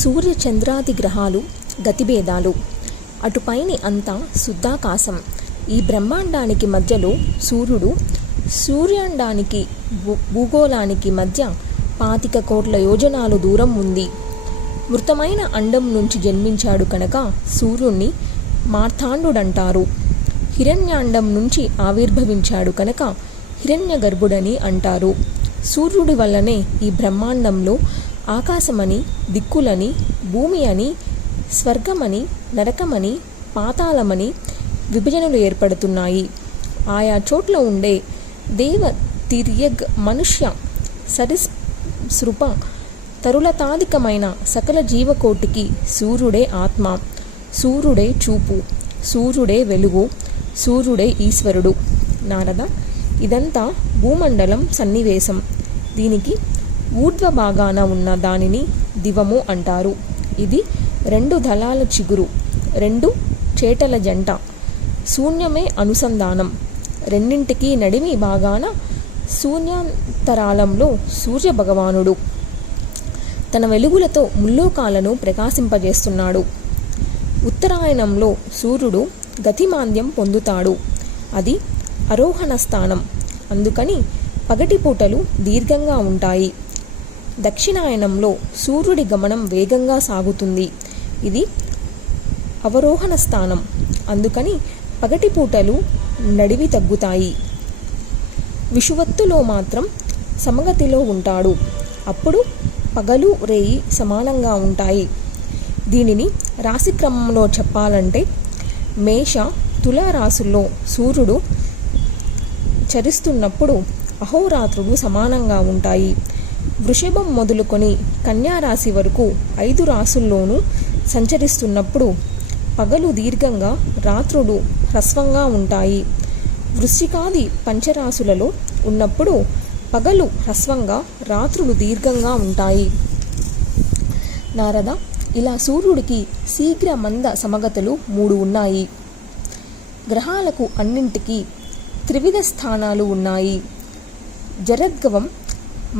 సూర్య చంద్రాది గ్రహాలు గతిభేదాలు. అటుపైని అంతా శుద్ధాకాశం. ఈ బ్రహ్మాండానికి మధ్యలో సూర్యుడు. సూర్యాండానికి భూగోళానికి మధ్య 25 కోట్ల యోజనాలు దూరం ఉంది. మృతమైన అండం నుంచి జన్మించాడు కనుక సూర్యుణ్ణి మార్తాండుడంటారు. హిరణ్యాండం నుంచి ఆవిర్భవించాడు కనుక హిరణ్య గర్భుడని అంటారు. సూర్యుడి వల్లనే ఈ బ్రహ్మాండంలో ఆకాశమని, దిక్కులని, భూమి అని, స్వర్గమని, నరకమని, పాతాళమని విభజనలు ఏర్పడుతున్నాయి. ఆయా చోట్ల ఉండే దేవ, తిర్యగ్, మనుష్య, సరీసృప, తరులతాధికమైన సకల జీవకోటికి సూర్యుడే ఆత్మ, సూర్యుడే చూపు, సూర్యుడే వెలుగు, సూర్యుడే ఈశ్వరుడు. నారద, ఇదంతా భూమండలం సన్నివేశం. దీనికి ఊర్ధ్వ భాగాన ఉన్న దానిని దివము అంటారు. ఇది 2 దళాల చిగురు, 2 చేటల జంట. శూన్యమే అనుసంధానం. రెండింటికి నడిమి భాగాన శూన్యాంతరాళంలో సూర్య భగవానుడు తన వెలుగులతో ముల్లోకాలను ప్రకాశింపజేస్తున్నాడు. ఉత్తరాయణంలో సూర్యుడు గతిమాంద్యం పొందుతాడు. అది ఆరోహణ స్థానం. అందుకని పగటిపూటలు దీర్ఘంగా ఉంటాయి. దక్షిణాయనంలో సూర్యుడి గమనం వేగంగా సాగుతుంది. ఇది అవరోహణ స్థానం. అందుకని పగటిపూటలు నడివి తగ్గుతాయి. విషువత్తులో మాత్రం సమగతిలో ఉంటాడు. అప్పుడు పగలు, రేయి సమానంగా ఉంటాయి. దీనిని రాశిక్రమంలో చెప్పాలంటే మేష, తుల రాశుల్లో సూర్యుడు చరిస్తున్నప్పుడు అహోరాత్రులు సమానంగా ఉంటాయి. వృషభం మొదలుకొని కన్యారాశి వరకు 5 రాశుల్లోనూ సంచరిస్తున్నప్పుడు పగలు దీర్ఘంగా, రాత్రులు హ్రస్వంగా ఉంటాయి. వృశ్చికాది పంచరాశులలో ఉన్నప్పుడు పగలు హ్రస్వంగా, రాత్రులు దీర్ఘంగా ఉంటాయి. నారద, ఇలా సూర్యుడికి శీఘ్ర, మంద సమగతులు 3 ఉన్నాయి. గ్రహాలకు అన్నింటికీ త్రివిధ స్థానాలు ఉన్నాయి. జరద్గవం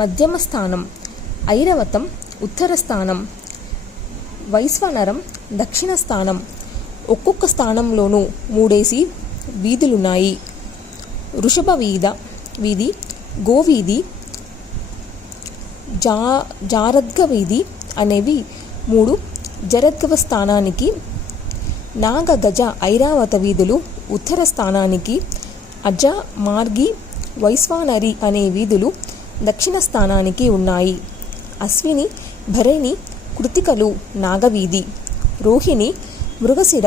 మధ్యమ స్థానం, ఐరవతం ఉత్తర స్థానం, వైశ్వనరం దక్షిణ స్థానం. ఒక్కొక్క స్థానంలోనూ 3 వీధులున్నాయి. వృషభ వీధి, గోవీధి, జారద్గ వీధి అనేవి 3 జరద్గవ స్థానానికి, నాగ, గజ, ఐరావత వీధులు ఉత్తర స్థానానికి, అజ, మార్గి, వైశ్వానరి అనే వీధులు దక్షిణ స్థానానికి ఉన్నాయి. అశ్విని, భరణి, కృతికలు నాగవీధి, రోహిణి, మృగశిర,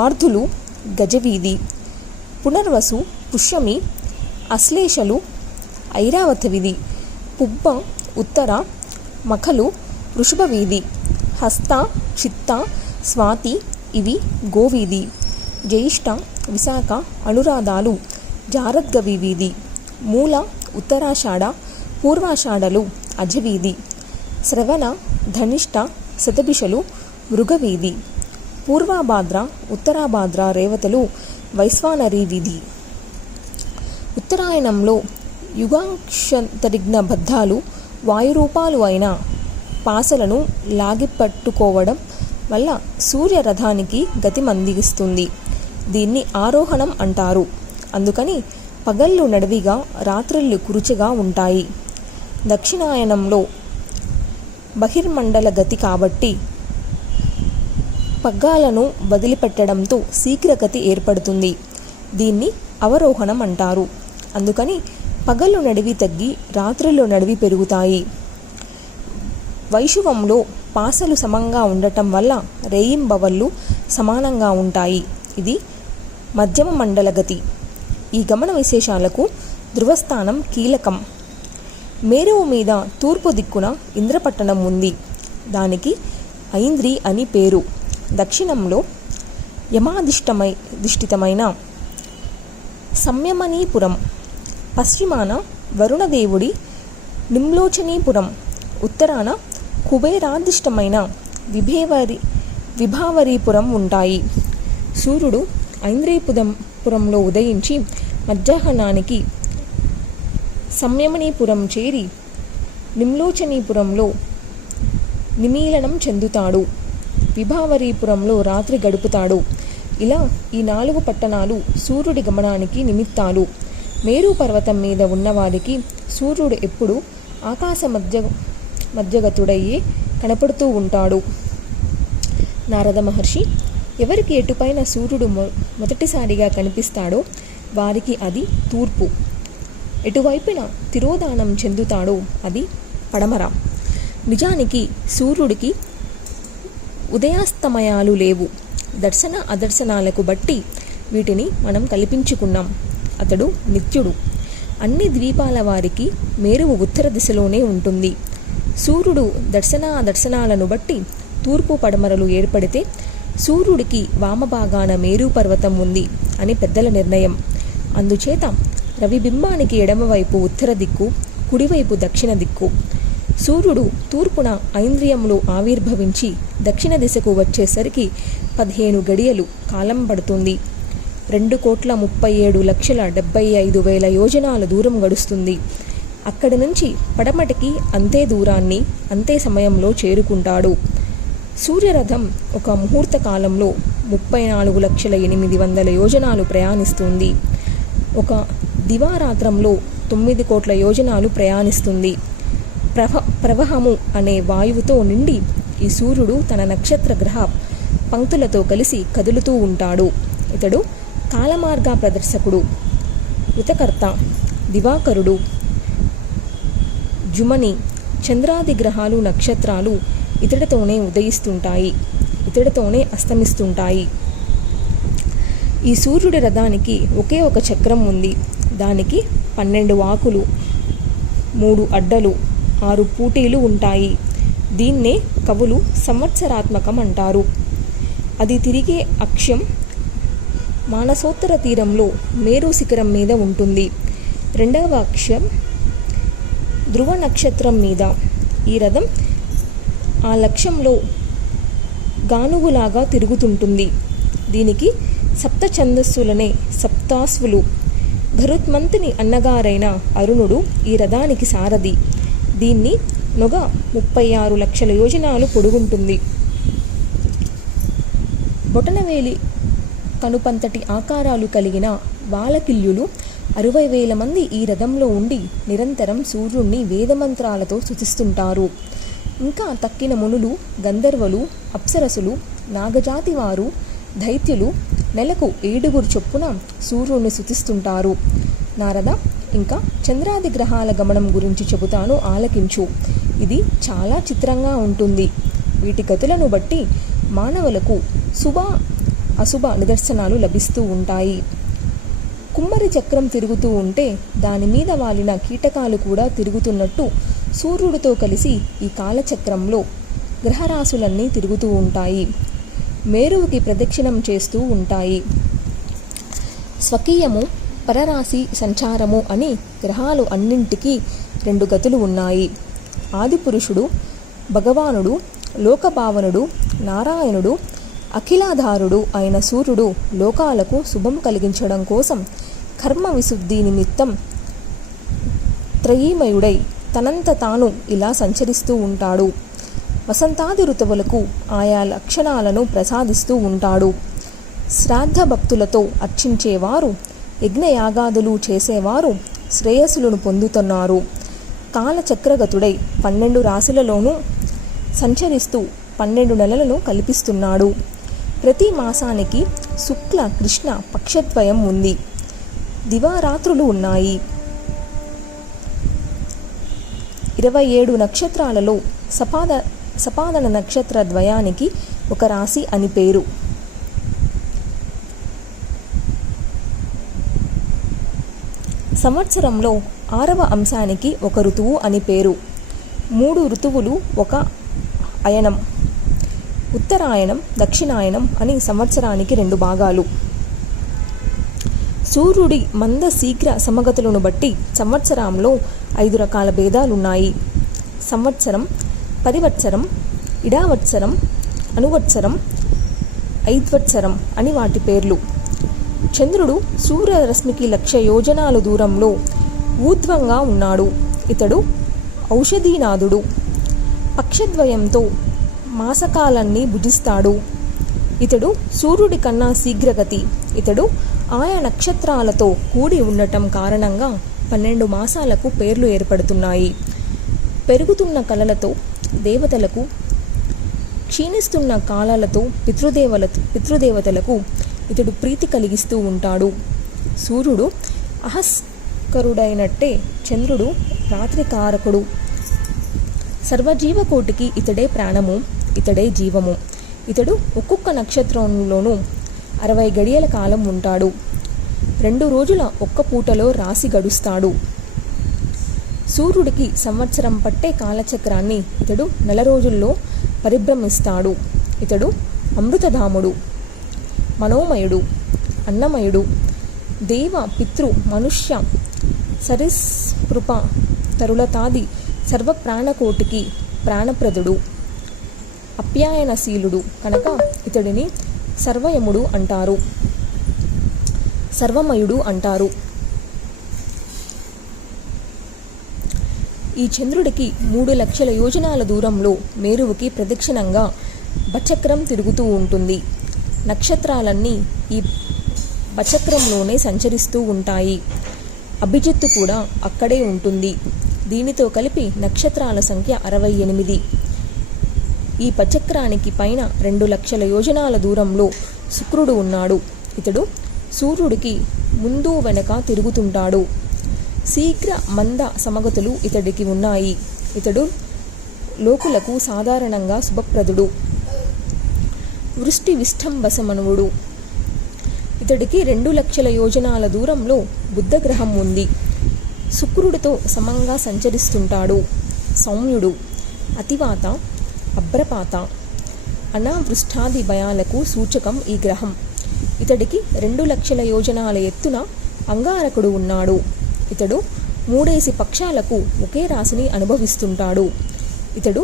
ఆర్ధులు గజవీధి, పునర్వసు, పుష్యమి, అశ్లేషలు ఐరావత వీధి, పుబ్బ, ఉత్తర, మఖలు వృషభ వీధి, హస్త, చిత్త, స్వాతి ఇవి గోవీధి, జ్యేష్ఠ, విశాఖ, అనురాధాలు జారద్గవి వీధి, మూల, ఉత్తరాషాఢ, పూర్వాషాఢలు అజవీధి, శ్రవణ, ధనిష్ట, శతభిషలు మృగవీధి, పూర్వాభాద్ర, ఉత్తరాభాద్ర, రేవతలు వైశ్వానరి వీధి. ఉత్తరాయణంలో యుగాంక్షంతరిగ్న బద్ధాలు వాయురూపాలు అయిన పాసలను లాగిపట్టుకోవడం వల్ల సూర్యరథానికి గతి మందిస్తుంది. దీన్ని ఆరోహణం అంటారు. అందుకని పగళ్ళు నడివిగా, రాత్రిళ్ళు కురుచగా ఉంటాయి. దక్షిణాయనంలో బహిర్మండల గతి కాబట్టి పగ్గాలను వదిలిపెట్టడంతో శీఘ్రగతి ఏర్పడుతుంది. దీన్ని అవరోహణం అంటారు. అందుకని పగళ్ళు నడివి తగ్గి, రాత్రిళ్ళు నడివి పెరుగుతాయి. వైషువంలో పాసలు సమంగా ఉండటం వల్ల రేయింబవళ్ళు సమానంగా ఉంటాయి. ఇది మధ్యమ మండల గతి. ఈ గమన విశేషాలకు ధ్రువస్థానం కీలకం. మేరువు మీద తూర్పు దిక్కున ఇంద్రపట్టణం ఉంది. దానికి ఐంద్రి అని పేరు. దక్షిణంలో యమాధిష్ఠితమైన సంయమనీపురం, పశ్చిమాన వరుణదేవుడి నిమ్లోచనీపురం, ఉత్తరాన కుబేరాధిష్టమైన విభావరీపురం ఉంటాయి. సూర్యుడు ఐంద్రీపురంలో ఉదయించి మధ్యాహ్నానికి సంయమనీపురం చేరి నిమ్లోచనీపురంలో నిమీలనం చెందుతాడు. విభావరీపురంలో రాత్రి గడుపుతాడు. ఇలా ఈ 4 పట్టణాలు సూర్యుడి గమనానికి నిమిత్తాలు. మేరు పర్వతం మీద ఉన్నవారికి సూర్యుడు ఎప్పుడు ఆకాశ మధ్యగతుడయ్యే కనపడుతూ ఉంటాడు. నారద మహర్షి, ఎవరికి ఎటుపైన సూర్యుడు మొదటిసారిగా కనిపిస్తాడో వారికి అది తూర్పు, ఎటువైపున తిరోధానం చెందుతాడో అది పడమర. నిజానికి సూర్యుడికి ఉదయాస్తమయాలు లేవు. దర్శన అదర్శనాలకు బట్టి వీటిని మనం కల్పించుకున్నాం. అతడు నిత్యుడు. అన్ని ద్వీపాల వారికి మేరువు ఉత్తర దిశలోనే ఉంటుంది. సూర్యుడు దర్శనాలను బట్టి తూర్పు పడమరలు ఏర్పడితే సూర్యుడికి వామభాగాన మేరు పర్వతం ఉంది అని పెద్దల నిర్ణయం. అందుచేత రవిబింబానికి ఎడమవైపు ఉత్తర దిక్కు, కుడివైపు దక్షిణ దిక్కు. సూర్యుడు తూర్పున ఐంద్రియంలో ఆవిర్భవించి దక్షిణ దిశకు వచ్చేసరికి 15 గడియలు కాలం పడుతుంది. 2,37,75,000 యోజనాల దూరం గడుస్తుంది. అక్కడి నుంచి పడమటికి అంతే దూరాన్ని అంతే సమయంలో చేరుకుంటాడు. సూర్యరథం ఒక ముహూర్త కాలంలో 34,08,000 యోజనాలు ప్రయాణిస్తుంది. ఒక దివారాత్రంలో 9 కోట్ల యోజనాలు ప్రయాణిస్తుంది. ప్రవహము అనే వాయువుతో నిండి ఈ సూర్యుడు తన నక్షత్ర గ్రహ పంక్తులతో కలిసి కదులుతూ ఉంటాడు. ఇతడు కాలమార్గ ప్రదర్శకుడు, ఋతకర్త, దివాకరుడు. జుమని, చంద్రాది గ్రహాలు, నక్షత్రాలు ఇతడితోనే ఉదయిస్తుంటాయి, ఇతడితోనే అస్తమిస్తుంటాయి. ఈ సూర్యుడి రథానికి ఒకే ఒక చక్రం ఉంది. దానికి 12 వాకులు, 3 అడ్డలు, 6 పూటీలు ఉంటాయి. దీన్నే కవులు సంవత్సరాత్మకం అంటారు. అది తిరిగే అక్షం మానసోత్తర తీరంలో మేరు శిఖరం మీద ఉంటుంది. 2వ అక్షం ధ్రువ నక్షత్రం మీద. ఈ రథం ఆ లక్ష్యంలో గానుగులాగా తిరుగుతుంటుంది. దీనికి 7 ఛందస్సులనే సప్తాశ్వులు. గరుత్మంతుని అన్నగారైన అరుణుడు ఈ రథానికి సారథి. దీన్ని నొగ 36 లక్షల యోజనాలు పొడుగుంటుంది. బొటనవేలి కనుపంతటి ఆకారాలు కలిగిన వాలకిల్యులు 60,000 మంది ఈ రథంలో ఉండి నిరంతరం సూర్యుణ్ణి వేదమంత్రాలతో స్తుతిస్తుంటారు. ఇంకా తక్కిన మునులు, గంధర్వులు, అప్సరసులు, నాగజాతి వారు, దైత్యులు నెలకు 7 చొప్పున సూర్యుణ్ణి స్తుతిస్తుంటారు. నారద, ఇంకా చంద్రాది గ్రహాల గమనం గురించి చెబుతాను, ఆలకించు. ఇది చాలా చిత్రంగా ఉంటుంది. వీటి గతులను బట్టి మానవులకు శుభ అశుభ నిదర్శనాలు లభిస్తూ ఉంటాయి. కుమ్మరి చక్రం తిరుగుతూ ఉంటే దాని మీద వాలిన కీటకాలు కూడా తిరుగుతున్నట్టు సూర్యుడితో కలిసి ఈ కాలచక్రంలో గ్రహరాశులన్నీ తిరుగుతూ ఉంటాయి. మేరువుకి ప్రదక్షిణం చేస్తూ ఉంటాయి. స్వకీయము, పరరాశి సంచారము అని గ్రహాలు అన్నింటికీ 2 గతులు ఉన్నాయి. ఆదిపురుషుడు, భగవానుడు, లోకపావనుడు, నారాయణుడు, అఖిలాధారుడు అయిన సూర్యుడు లోకాలకు శుభం కలిగించడం కోసం కర్మ విశుద్ధి నిమిత్తం త్రయీమయుడై తనంత తాను ఇలా సంచరిస్తూ ఉంటాడు. వసంతాది ఋతువులకు ఆయా లక్షణాలను ప్రసాదిస్తూ ఉంటాడు. శ్రాద్ధ భక్తులతో అర్చించేవారు, యజ్ఞయాగాదులు చేసేవారు శ్రేయస్సులను పొందుతున్నారు. కాలచక్రగతుడై 12 రాశులలోనూ సంచరిస్తూ 12 నెలలను కల్పిస్తున్నాడు. ప్రతి మాసానికి శుక్ల కృష్ణ పక్షద్వయం ఉంది. దివారాత్రులు ఉన్నాయి. 27 నక్షత్రాలలో సపాదన నక్షత్ర ద్వయానికి ఒక రాశి అని పేరు. సంవత్సరంలో 6వ అంశానికి ఒక ఋతువు అని పేరు. 3 ఋతువులు ఒక అయనం. ఉత్తరాయణం, దక్షిణాయనం అని సంవత్సరానికి 2 భాగాలు. సూర్యుడి మంద శీఘ్ర సమగతులను బట్టి సంవత్సరంలో 5 రకాల భేదాలున్నాయి. సంవత్సరం, పరివత్సరం, ఇడావత్సరం, అనువత్సరం, ఐద్వత్సరం అని వాటి పేర్లు. చంద్రుడు సూర్యరశ్మికి 1,00,000 యోజనాలు దూరంలో ఊర్ధ్వంగా ఉన్నాడు. ఇతడు ఔషధీనాథుడు. పక్షద్వయంతో మాసకాలన్నీ భుజిస్తాడు. ఇతడు సూర్యుడి కన్నా శీఘ్రగతి. ఇతడు ఆయా నక్షత్రాలతో కూడి ఉండటం కారణంగా 12 మాసాలకు పేర్లు ఏర్పడుతున్నాయి. పెరుగుతున్న కళలతో దేవతలకు, క్షీణిస్తున్న కాలాలతో పితృదేవతలకు ఇతడు ప్రీతి కలిగిస్తూ ఉంటాడు. సూర్యుడు అహస్కరుడైనట్టే చంద్రుడు రాత్రికారకుడు. సర్వజీవకోటికి ఇతడే ప్రాణము, ఇతడే జీవము. ఇతడు ఒక్కొక్క నక్షత్రంలోనూ 60 గడియల కాలం ఉంటాడు. 2 రోజుల ఒక్క పూటలో రాసి గడుస్తాడు. సూర్యుడికి సంవత్సరం పట్టే కాలచక్రాన్ని ఇతడు 4 రోజుల్లో పరిభ్రమిస్తాడు. ఇతడు అమృతధాముడు, మనోమయుడు, అన్నమయుడు, దేవ, పితృ, మనుష్య, సరీసృప, తరులతాది సర్వప్రాణకోటికి ప్రాణప్రదుడు, అప్యాయనశీలుడు కనుక ఇతడిని సర్వయముడు అంటారు, సర్వమయుడు అంటారు. ఈ చంద్రుడికి 3 లక్షల యోజనాల దూరంలో మేరువుకి ప్రదక్షిణంగా బచక్రం తిరుగుతూ ఉంటుంది. నక్షత్రాలన్నీ ఈ బచక్రంలోనే సంచరిస్తూ ఉంటాయి. అభిజిత్తు కూడా అక్కడే ఉంటుంది. దీనితో కలిపి నక్షత్రాల సంఖ్య 68. ఈ బచక్రానికి పైన 2 లక్షల యోజనాల దూరంలో శుక్రుడు ఉన్నాడు. ఇతడు సూర్యుడికి ముందు వెనక తిరుగుతుంటాడు. శీఘ్ర మంద సమగతులు ఇతడికి ఉన్నాయి. ఇతడు లోకులకు సాధారణంగా శుభప్రదుడు, వృష్టి విష్టంభసమనువుడు. ఇతడికి 2 లక్షల యోజనాల దూరంలో బుధగ్రహం ఉంది. శుక్రుడితో సమంగా సంచరిస్తుంటాడు. సౌమ్యుడు, అతివాత, అభ్రపాత, అనావృష్టాది భయాలకు సూచకం ఈ గ్రహం. ఇతడికి 2 లక్షల యోజనాల ఎత్తున అంగారకుడు ఉన్నాడు. ఇతడు 3 పక్షాలకు ఒకే రాశిని అనుభవిస్తుంటాడు. ఇతడు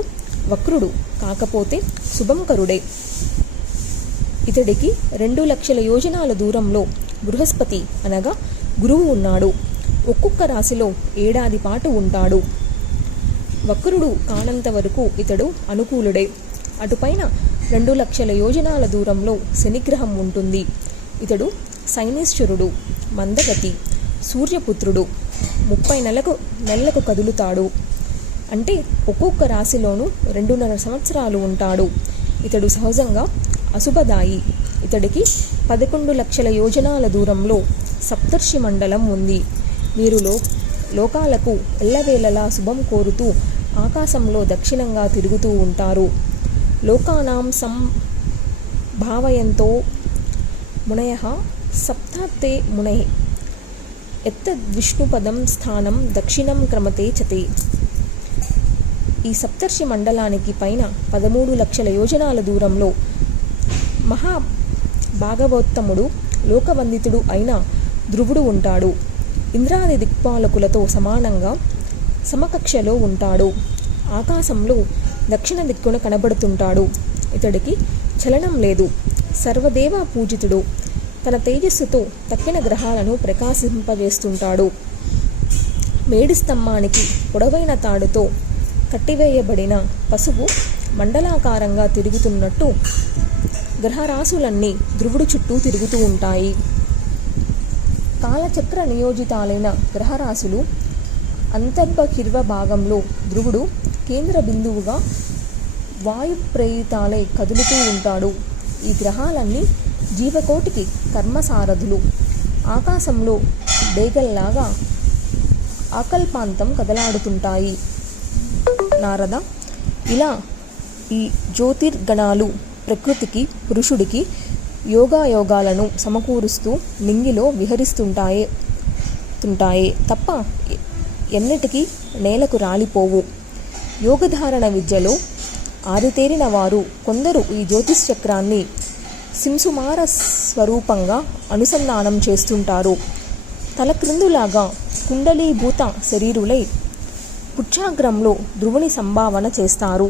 వక్రుడు కాకపోతే శుభంకరుడే. ఇతడికి 2 లక్షల యోజనాల దూరంలో బృహస్పతి అనగా గురువు ఉన్నాడు. ఒక్కొక్క రాశిలో 7 ఏడాది పాటు ఉంటాడు. వక్రుడు కానంత వరకు ఇతడు అనుకూలుడే. అటుపైన 2 లక్షల యోజనాల దూరంలో శనిగ్రహం ఉంటుంది. ఇతడు శనైశ్వరుడు, మందగతి, సూర్యపుత్రుడు. 30 నెలలకు కదులుతాడు. అంటే ఒక్కొక్క రాశిలోనూ 2.5 సంవత్సరాలు ఉంటాడు. ఇతడు సహజంగా అశుభదాయి. ఇతడికి 11 లక్షల యోజనాల దూరంలో సప్తర్షి మండలం ఉంది. వీరు లోకాలకు ఎల్లవేళలా శుభం కోరుతూ ఆకాశంలో దక్షిణంగా తిరుగుతూ ఉంటారు. లోకానాం సంభావయంతో మునయః సప్తాతే మునై ఎత్తద్విష్ణుపదం స్థానం దక్షిణం క్రమతే చతే. ఈ సప్తర్షి మండలానికి పైన 13 లక్షల యోజనాల దూరంలో మహాభాగవోత్తముడు, లోకవందితుడు అయిన ధ్రువుడు ఉంటాడు. ఇంద్రాది దిక్పాలకులతో సమానంగా సమకక్షలో ఉంటాడు. ఆకాశంలో దక్షిణ దిక్కున కనబడుతుంటాడు. ఇతడికి చలనం లేదు. సర్వదేవా పూజితుడు. తన తేజస్సుతో తక్కిన గ్రహాలను ప్రకాశింపజేస్తుంటాడు. మేడి స్తంభానికి పొడవైన తాడుతో కట్టివేయబడిన పశువు మండలాకారంగా తిరుగుతున్నట్టు గ్రహరాశులన్నీ ధ్రువుడు చుట్టూ తిరుగుతూ ఉంటాయి. కాలచక్ర నియోజితాలైన గ్రహరాశులు అంతర్బహిర్వ భాగంలో ధ్రువుడు కేంద్ర బిందువుగా వాయుప్రేరితాలై కదులుతూ ఉంటాడు. ఈ గ్రహాలన్నీ జీవకోటికి కర్మసారథులు. ఆకాశంలో డేగల్లాగా ఆకల్పాంతం కదలాడుతుంటాయి. నారద, ఇలా ఈ జ్యోతిర్గణాలు ప్రకృతికి, పురుషుడికి యోగాయోగాలను సమకూరుస్తూ నింగిలో విహరిస్తుంటాయే తప్ప ఎన్నటికీ నేలకు రాలిపోవు. యోగధారణ విద్యలో ఆరితేరిన వారు కొందరు ఈ జ్యోతిశ్చక్రాన్ని సింసుమార స్వరూపంగా అనుసంధానం చేస్తుంటారు. తలక్రిందులాగా కుండలీభూత శరీరులై పుచ్ఛాగ్రంలో ధ్రువుని సంభావన చేస్తారు.